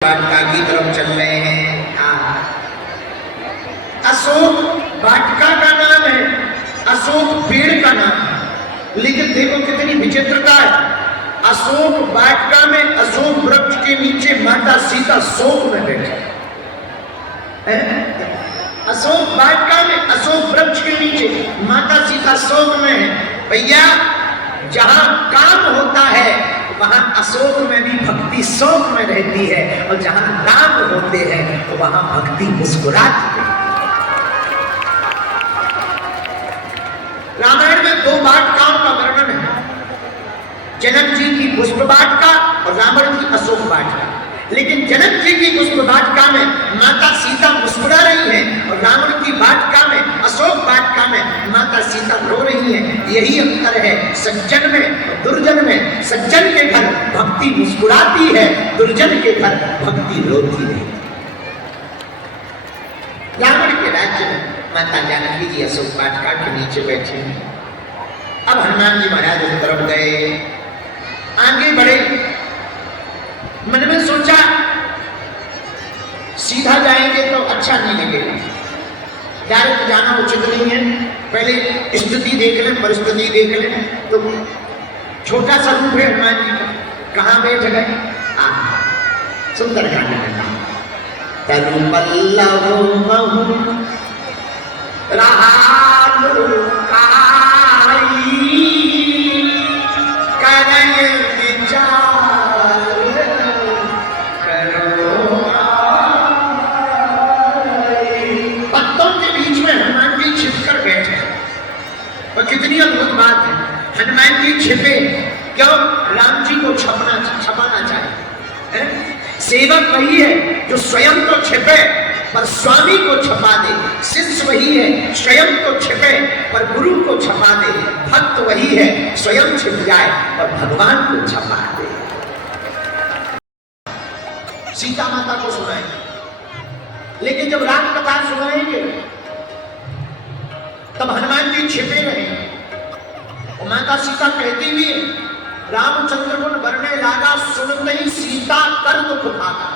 वाटिका की तरफ चल रहे हैं। अशोक वाटिका का नाम है, अशोक पेड़ का नाम है, लेकिन देखो कितनी विचित्रता है। अशोक वाटिका में अशोक वृक्ष के नीचे माता सीता शोक में बैठे। अशोक वाटिका में अशोक वृक्ष के नीचे माता सीता शोक में है। भैया जहां काम होता है वहां अशोक में भी भक्ति शोक में रहती है, और जहां राम होते हैं तो वहां भक्ति मुस्कुराती है। रामायण में दो वाटिकाओं का वर्णन है, जनक जी की पुष्प वाटिका और रावण की अशोक वाटिका। लेकिन जनक जी की पुष्प वाटिका में माता सीता मुस्कुरा रही हैं, और रावण की वाटिका में अशोक वाटिका में माता सीता रो रही हैं। यही अंतर है सज्जन में और दुर्जन में। सज्जन के घर भक्ति मुस्कुराती है, दुर्जन के घर भक्ति रोती है। रावण के राज्य में माता जानकी जी अशोक वाटिका के नीचे बैठे हैं। अब हनुमान जी महाराज उस तरफ गए, आगे बढ़े। मन में सोचा सीधा जाएंगे तो अच्छा नहीं लगेगा, डायरेक्ट जाना उचित नहीं है। पहले स्थिति देख लें, परिस्थिति देख लें। तो छोटा सा रूप है हनुमान जी का, कहाँ बैठ गए? सुंदर कांड में कहा कितनी अद्भुत बात है। हनुमान जी छिपे क्यों? राम जी को छपाना चाहे। सेवक वही है जो स्वयं तो छिपे पर स्वामी को छपा दे। शिष्य वही है स्वयं तो छिपे पर गुरु को छपा दे। भक्त वही है स्वयं छिप जाए और भगवान को छपा दे। सीता माता को सुनाएंगे, लेकिन जब राम कथा सुनाएंगे तब हनुमान जी छिपे रहे। और माता सीता कहती भी है, रामचंद्र गुण बरने लागा सुनते ही सीता कर दुख भागा।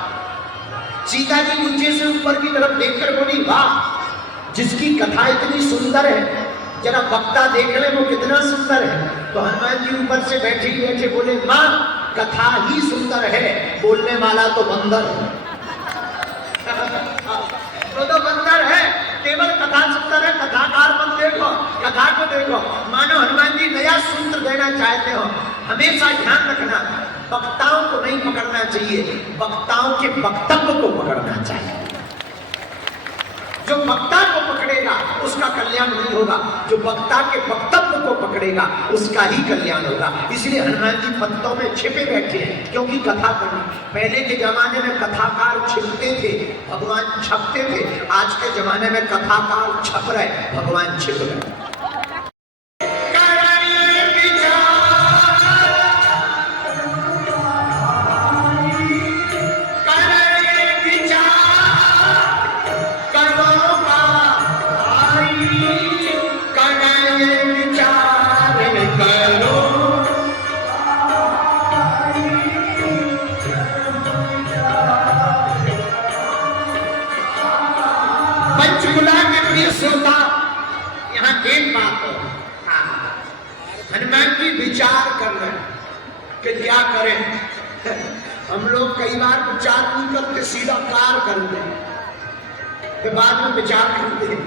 सीता जी नीचे से ऊपर की तरफ देखकर बोली, वाह जिसकी कथा इतनी सुंदर है, जरा वक्ता देख ले वो कितना सुंदर है। तो हनुमान जी ऊपर से बैठे बैठे बोले, मां कथा ही सुंदर है, बोलने वाला तो बंदर है। तो बंदर है, केवल कथा सुंदर है, कथाकार मत देखो, कथा को देखो। मानो हनुमान जी नया सूत्र देना चाहते हो। हमेशा ध्यान रखना, वक्ताओं को नहीं पकड़ना चाहिए, वक्ताओं के वक्तव्य को पकड़ना चाहिए। जो वक्ता को पकड़ेगा उसका कल्याण नहीं होगा, जो वक्ता के वक्तव्य को पकड़ेगा उसका ही कल्याण होगा। इसलिए हनुमान जी पत्तों में छिपे बैठे हैं, क्योंकि कथा करनी। पहले के जमाने में कथाकार छिपते थे, भगवान छपते थे। आज के जमाने में कथाकार छप रहे, भगवान छिप रहे। यहाँ एक बात है, हनुमान जी विचार कर रहे हैं कि क्या करें। हम लोग कई बार विचार नहीं करते, सीधा कार करते हैं, फिर बाद में विचार करते हैं,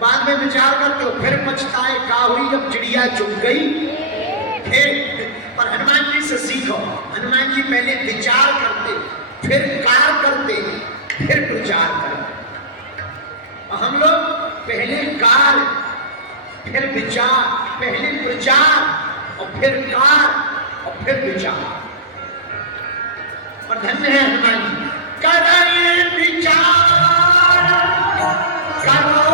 बाद में विचार करते हो, फिर पछताए का हुई जब चिड़िया चुग गई। फिर पर हनुमान जी से सीखो, हनुमान जी पहले विचार करते, फिर कार करते, फिर प्रचार करते। हम लोग पहले कार फिर विचार, पहले प्रचार और फिर कार और फिर विचार। और धन्य है हनुमान जी, करें विचार करो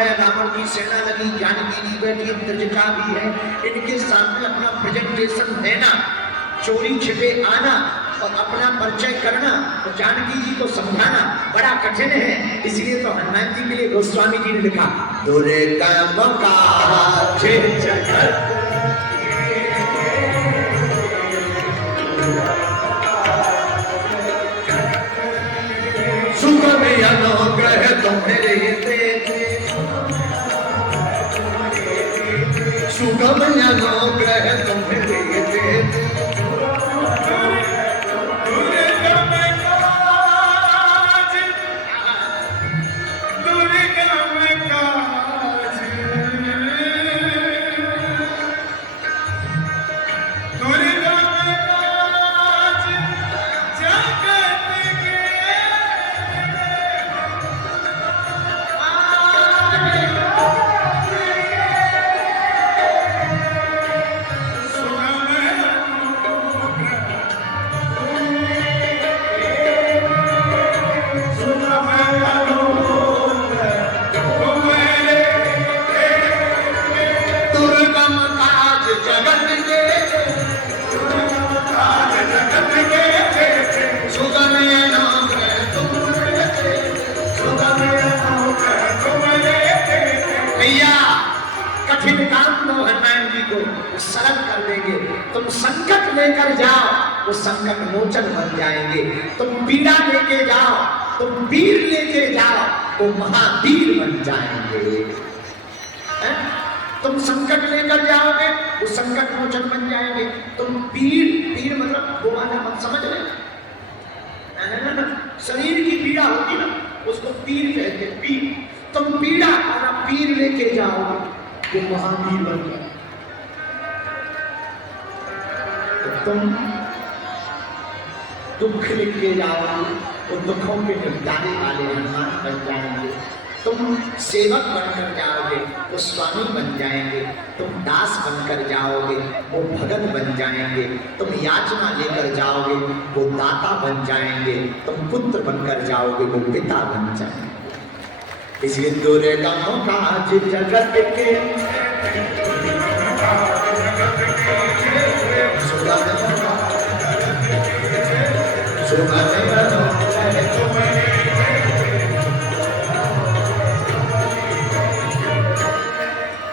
है, रावण की सेना लगी, जानकी जी बैठी, त्रिजटा भी है, इनके सामने अपना प्रेजेंटेशन देना, चोरी छिपे आना और अपना परिचय करना और जानकी जी को समझाना बड़ा कठिन है। इसलिए तो हनुमान जी के लिए गोस्वामी जी ने लिखा, दुर्गम काज जगत सुगम अनुग्रह तुम्हारे सुगम अनुग्रह तुम्हारे सरल कर देंगे। तुम संकट लेकर जाओ, वो संकट मोचन बन जाएंगे। तुम पीड़ा लेके जाओ, तुम वीर लेके जाओ, वो महावीर बन जाएंगे। तुम संकट लेकर जाओगे, वो संकट मोचन बन जाएंगे। तुम पीर मतलब वो वाला मत समझ रहे, शरीर की पीड़ा होती ना, उसको पीर कहते हैं, पीर। तुम पीड़ा और पीर लेके जाओगे, वो महावीर बन जाएंगे। तुम दुख लेके जाओगे, वो दुखों के निपटाने वाले हनुमान बन जाएंगे। तुम सेवक बनकर जाओगे, वो स्वामी बन जाएंगे। तुम दास बनकर जाओगे, वो भगत बन जाएंगे। तुम याचना लेकर जाओगे, वो दाता बन जाएंगे। तुम पुत्र बनकर जाओगे, वो पिता बन जाएंगे। इसलिए दुर्गम काज जगत के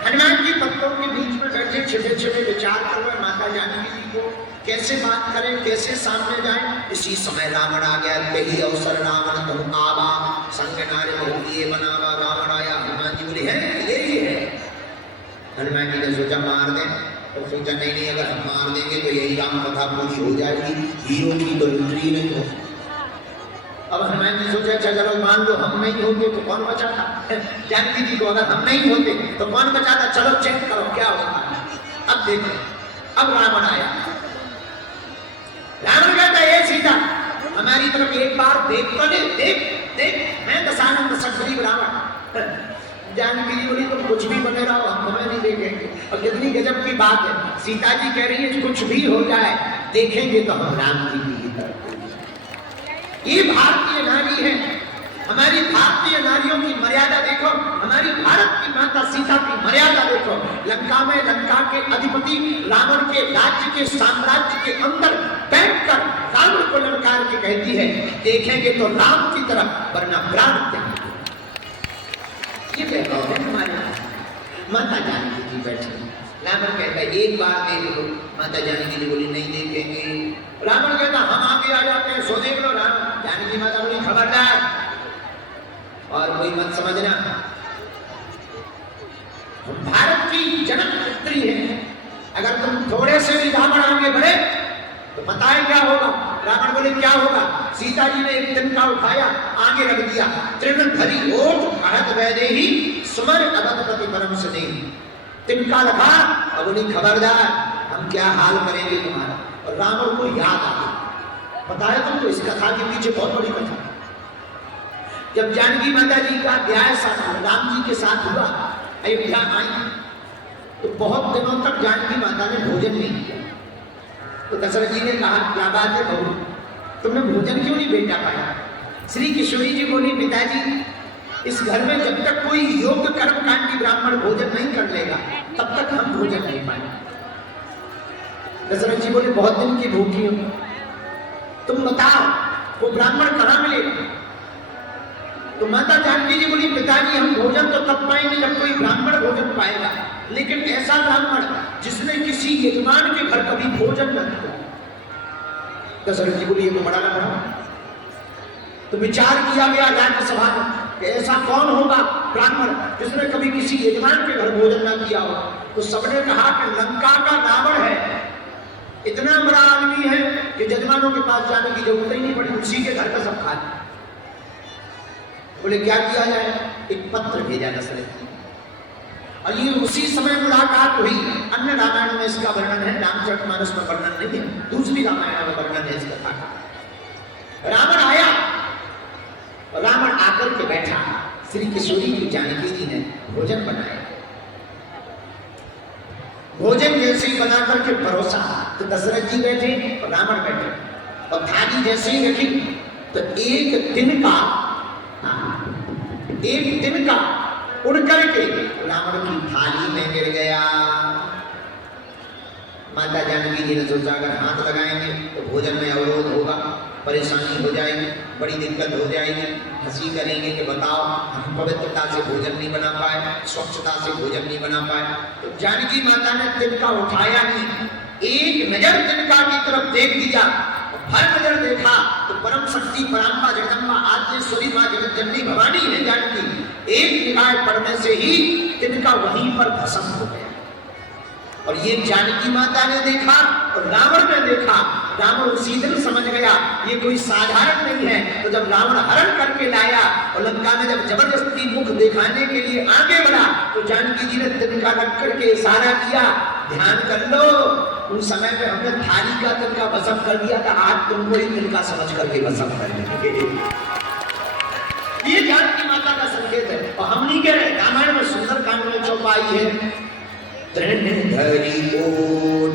हनुमान जी भक्तों के बीच में बैठे छिपे छिपे विचार कर रहे माता जानकी जी को कैसे बात करें, कैसे सामने जाएं। इसी समय रावण आ गया। यही अवसर रावण तुम आवा संग नारे बहु ये बनावा। रावण आया, हनुमान जी बोले है यही है। हनुमान जी ने सोचा मार दें, तो सोचा नहीं, अगर हम मार देंगे तो यही राम कथा पूरी हो जाएगी, हीरो की तो एंट्री नहीं हो। अब हनुमान जी सोचा अच्छा चलो मान लो हम नहीं होते तो कौन बचाता। जानकी जी को अगर हम नहीं होते तो कौन बचाता, चलो चेक करो क्या होता है। अब देखो, अब रावण आया। रावण कहता है सीता हमारी तरफ एक बार देख तो ले, देख देख मैं दशानंद सग्रीव रावण। जानकी जी बोली तुम कुछ भी बने रहो, हम तुम्हें नहीं देखेंगे। और कितनी गजब की बात है, सीता जी कह रही है कुछ भी हो जाए देखेंगे तो हम राम जी की तरफ। ये भारतीय नारी है, हमारी भारतीय नारियों की मर्यादा देखो, हमारी भारत की माता सीता की मर्यादा देखो। लंका में लंका के अधिपति रावण के राज्य के साम्राज्य के अंदर बैठकर रावण को ललकार के कहती है देखेंगे तो राम की तरफ वरना प्राण देंगे। ये कहता है हमारे माता जानकी जी बैठी। रावण कहता है एक बार देख लो। माता जानकी जी बोली नहीं देखेंगे। रावण कहता हम आगे आ जाते हैं, सो देख लो। राम जानकी माता बोली खबरदार और कोई मत समझना, हम भारत की जनक पुत्री है, अगर तुम थोड़े से भी रावण आगे बढ़े तो बताए क्या होगा। रावण बोले क्या होगा। सीता जी ने एक तिनका उठाया, आगे रख दिया। तृण धरी ओट भरत वैदेही सुमर अवधपति परम स्नेही। तिनका लगा और बोली खबरदार हम क्या हाल करेंगे तुम्हारा। और रावण को याद आ गया, पता है तुमको इस कथा के पीछे बहुत बड़ी कथा। जब जानकी माता जी का ब्याह राम जी के साथ हुआ, अयोध्या आई, तो बहुत दिनों तक जानकी माता ने भोजन नहीं किया। तो दशरथ जी ने कहा क्या बात है बहू, तुमने भोजन क्यों नहीं भेजा पाया। श्री किशोरी जी बोली पिताजी इस घर में जब तक कोई योग कर्म ब्राह्मण भोजन नहीं कर लेगा तब तक हम भोजन नहीं पाएंगे। दशरथ जी बोले बहुत दिन की भूखी हूं, तुम बताओ वो ब्राह्मण कहां मिलेगा? तो माता जानकी जी बोली पिताजी हम भोजन तो तब पाएंगे जब कोई ब्राह्मण भोजन पाएगा, लेकिन ऐसा ब्राह्मण जिसने किसी यजमान के घर कभी भोजन न किया। दशरथ जी बोली ये तो बड़ा लफड़ा। तो विचार किया गया राज्यसभा में कि ऐसा कौन होगा ब्राह्मण जिसने कभी किसी यजमान के घर भोजन न किया हो। तो सबने कहा कि लंका का रावण है, इतना बड़ा आदमी है कि यजमानों के पास जाने की जरूरत ही नहीं पड़ी, उसी के घर का सब खा लिया। बोले क्या किया जाए? एक पत्र भेजा दशरथ जी, और ये उसी समय मुलाकात हुई। अन्य रामायण में इसका वर्णन है, रामचरितमानस में वर्णन नहीं है, दूसरी रामायण में वर्णन है इस कथा का। रावण आया, रावण आकर के बैठा, श्री किशोरी की जानकी जी ने भोजन बनाया। भोजन जैसे ही बना करके परोसा तो दशरथ जी बैठे और रावण बैठे, और थाली जैसे ही रखी तो एक तिनका उड़ करके रावण की थाली में गिर गया। माता जानकी जी ने सोचा अगर हाथ लगाएंगे तो भोजन में अवरोध होगा, परेशानी हो जाएगी, बड़ी दिक्कत हो जाएगी, हंसी करेंगे कि बताओ हम पवित्रता से भोजन नहीं बना पाए, स्वच्छता से भोजन नहीं बना पाए। तो जानकी माता ने तिनका उठाया नहीं, एक नजर तिनका की तरफ देख दिया, हर नजर देखा तो परम शक्ति पराम्बा जगदम्बा आद्येश्वरी मां जगत जननी भवानी है जानकी। एक निगाह पड़ने से ही तिनका वहीं पर भस्म हो गया। और ये जानकी माता ने देखा और रावण ने देखा। रावण उसी दिन समझ गया ये कोई साधारण नहीं है। तो जब रावण हरण करके लाया और लंका में जब जबरदस्ती मुख दिखाने के लिए आगे बढ़ा तो जानकी जी ने तिनका रख करके इशारा किया, ध्यान कर लो उस समय में हमने थाली का तिनका भस्म कर दिया था, आज तुमको ही तिनका समझ करके भस्म कर देंगे। ये जानकी माता का संकेत है। और हम नहीं कह रहे, रामायण में सुंदर कांड में चौपाई है, तृण धरी ओट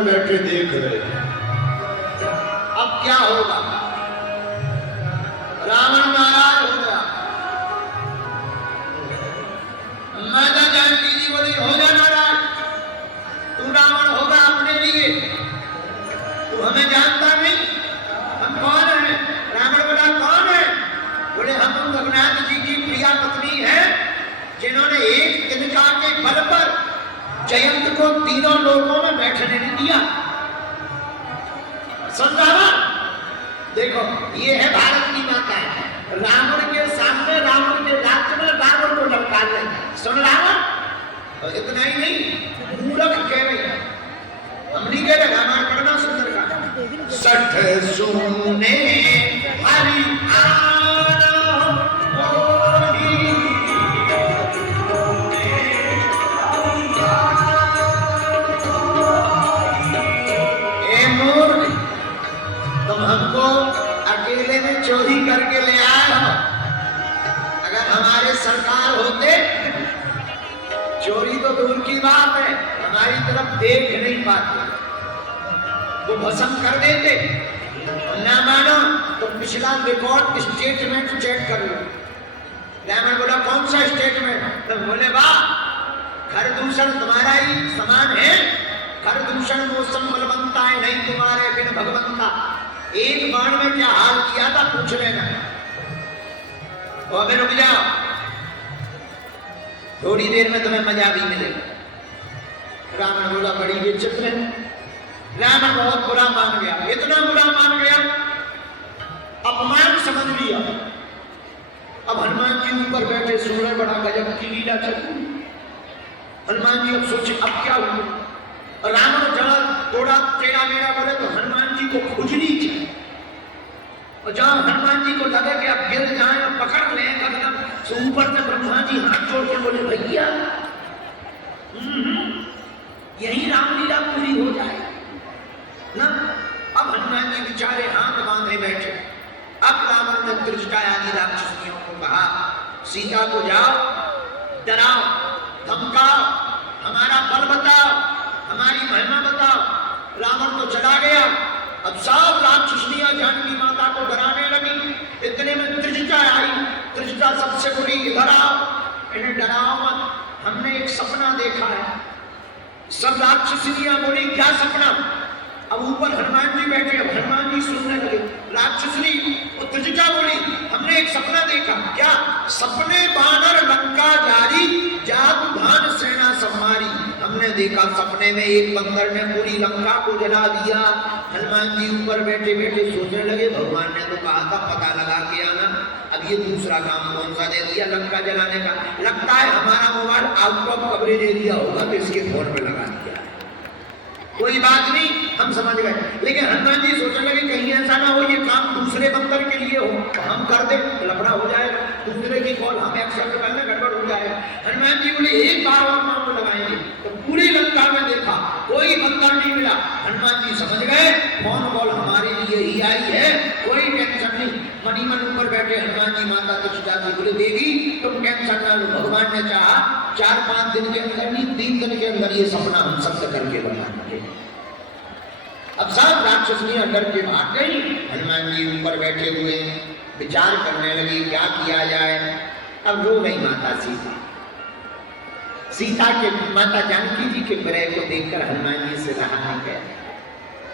बैठे देख रहे। अब क्या होगा? रावण नाराज हो गया। माता जानकी जी बोली हो जा नाराज, तू रावण होगा अपने लिए, तू हमें जानता नहीं, हम कौन है? रावण बोला कौन है? बोले हम रघुनाथ जी की प्रिया पत्नी है जिन्होंने एक तिनका के बल पर जयंत को तीनों लोगों में बैठने नहीं दिया। सुन रहा? देखो ये है भारत की माता है। रावण के सामने, रावण के राज्य में रावण को लटका ले। सुन रावण? और इतना ही नहीं, मूर्ख कह रहे, हम नहीं कह रहे, रामायण पढ़ना सुंदर का। सठ सुने हरि तुम हमको अकेले में चोरी करके ले आए हो। अगर हमारे सरकार होते, चोरी तो दूर की बात है, हमारी तरफ देख नहीं पाते, वो भस्म कर देते। ना मानो तो पिछला रिकॉर्ड स्टेटमेंट चेक कर लो। ब्राह्मण बोला कौन सा स्टेटमेंट? तो बोले वाह, घर दूषण तुम्हारा ही समान है, घर दूषण मौसम बलवंता है, नहीं तुम्हारे बिन भगवंता। एक बाण में क्या हाल किया था पूछ लेना। तो अबे रुक जाओ, थोड़ी देर में तुम्हें मजा भी मिलेगा। रावण बोला बड़ी विचित्र है। रावण बहुत बुरा मान गया, इतना बुरा मान गया, अपमान समझ लिया। अब हनुमान जी ऊपर बैठे सुन रहे, बड़ा गजब की लीला चल रही। हनुमान जी अब सोचे अब क्या हुआ। रावण जरा थोड़ा टेढ़ा मेढ़ा बोले तो हनुमान जी को खुजली चाहिए, और जब हनुमान जी को लगे कि अब गिर जाए और पकड़ लें एकदम, तो ऊपर से ब्रह्मा जी हाथ जोड़ के बोले भैया यही रामलीला पूरी हो जाए ना। अब हनुमान जी बेचारे हाथ बांधे बैठे। अब रावण ने त्रिजटा आदि राक्षसियों को कहा सीता को जाओ, डराओ, धमकाओ, हमारा बल बताओ, हमारी महिमा बताओ। रावण तो चला गया। अब सब राक्षसियां जानकी माता को डराने लगी। इतने में त्रिजटा आई। त्रिजटा सबसे बुरी, इधर आओ, इन्हें डराओ मत, हमने एक सपना देखा है। सब राक्षसियां बोली क्या सपना? अब ऊपर हनुमान जी बैठे, अब हनुमान जी सुनने लगे। राक्षसनी और त्रिजटा बोली हमने एक सपना देखा। क्या? सपने बानर लंका जारी, जादू भान सेना सम्मारी। हमने देखा सपने में एक बंदर ने पूरी लंका को जला दिया। हनुमान जी ऊपर बैठे बैठे सोचने लगे भगवान ने तो कहा था पता लगा के आना, अब ये दूसरा काम कौन सा दे दिया लंका जलाने का। लगता है हमारा mobile out of coverage area होगा तो इसके फोन पे लगा दिया। कोई बात नहीं, हम समझ गए। लेकिन हनुमान जी सोचने लगे कहीं ऐसा ना हो ये काम दूसरे बंदर के लिए हो, तो हम कर दे तो लफड़ा हो जाएगा, दूसरे की कॉल हम एक्सेप्ट करना गड़बड़ हो जाएगा। हनुमान जी बोले एक बार और नाम लगाएंगे। तो पूरी लंका में देखा कोई बंदर नहीं मिला। हनुमान जी समझ गए फोन कॉल हमारे लिए ही आई है, कोई टेंशन नहीं। मनी मन ऊपर बैठे हनुमान जी माता त्रिजटा जी बोले देवी तुम टेंशन ना लो, भगवान ने चाहा 4-5 दिन के अंदर नहीं 3 दिन के अंदर ये सपना हम सत्य करके बताएंगे। अब सब राक्षसनियां डर के भाग गई। हनुमान जी ऊपर बैठे हुए विचार करने लगी क्या किया जाए। अब रो गई माता सीता। सीता के माता जानकी जी के विरह को देखकर हनुमान जी से रहा नहीं गया।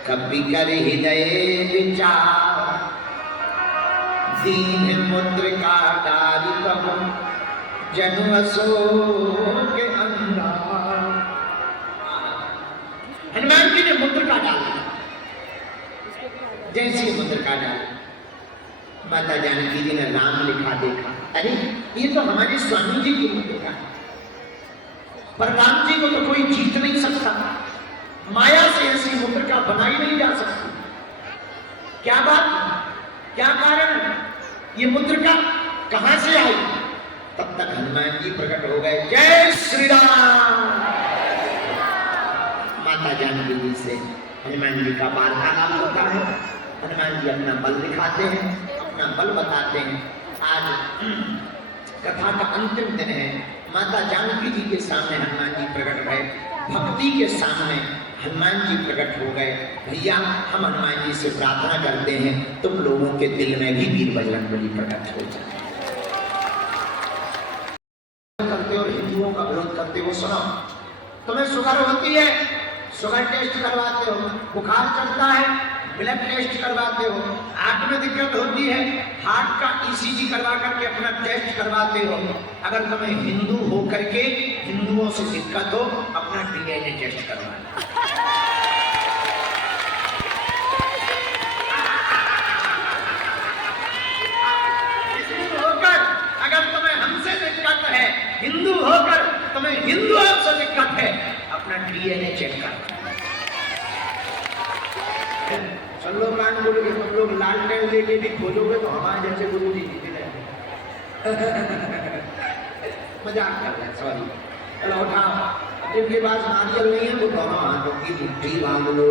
कभी कर हृदय विचार दीन मुद्रिका डारी कब जनु अशोक अंधार। हनुमान जी ने मुद्रिका डाली। जैसी मुद्रिका डाली माता जानकी जी ने राम लिखा देखा, अरे ये तो हमारे स्वामी जी की मुद्रिका है, पर राम जी को तो कोई जीत नहीं सकता। माया से ऐसी मुद्रिका बनाई नहीं जा सकती। क्या बात, क्या कारण, ये मुद्रिका कहां से आई? तब तक हनुमान जी प्रकट हो गए। जय श्री राम। माता जानकी जी से हनुमान जी का वार्तालाप होता है। हनुमान जी अपना बल दिखाते हैं, अपना बल बताते हैं। आज कथा का अंतिम दिन है। माता जानकी जी के सामने हनुमान जी प्रकट भए, भक्ति के सामने हनुमान जी प्रकट हो गए। भैया हम हनुमान जी से प्रार्थना करते हैं तुम लोगों के दिल में भी वीर बजरंगबली प्रकट हो जाए। करते और हिंदुओं का विरोध करते हो, सुनो तुम्हें शुगर होती है, शुगर टेस्ट करवाते हो, बुखार चढ़ता है, ब्लड टेस्ट करवाते हो, हार्ट में दिक्कत होती है, हार्ट का ईसीजी करवा करके अपना टेस्ट करवाते हो। अगर तुम्हें हिंदू हो करके हिंदुओं से दिक्कत हो अपना डीएनए टेस्ट करवाना। होकर अगर तुम्हें हमसे दिक्कत है, हिंदू होकर तुम्हें हिंदुओं से दिक्कत है, अपना डीएनए चेक करवाना। सब लोग लाइन बोलोगे, तुम लोग लालटेन लेके भी खोलोगे तो हमारे जैसे गुरु जी जीते मजाक कर रहे, सॉरी। चलो उठाओ, जिनके पास नारियल नहीं है वो दोनों हाथों की मुट्ठी बांध लो।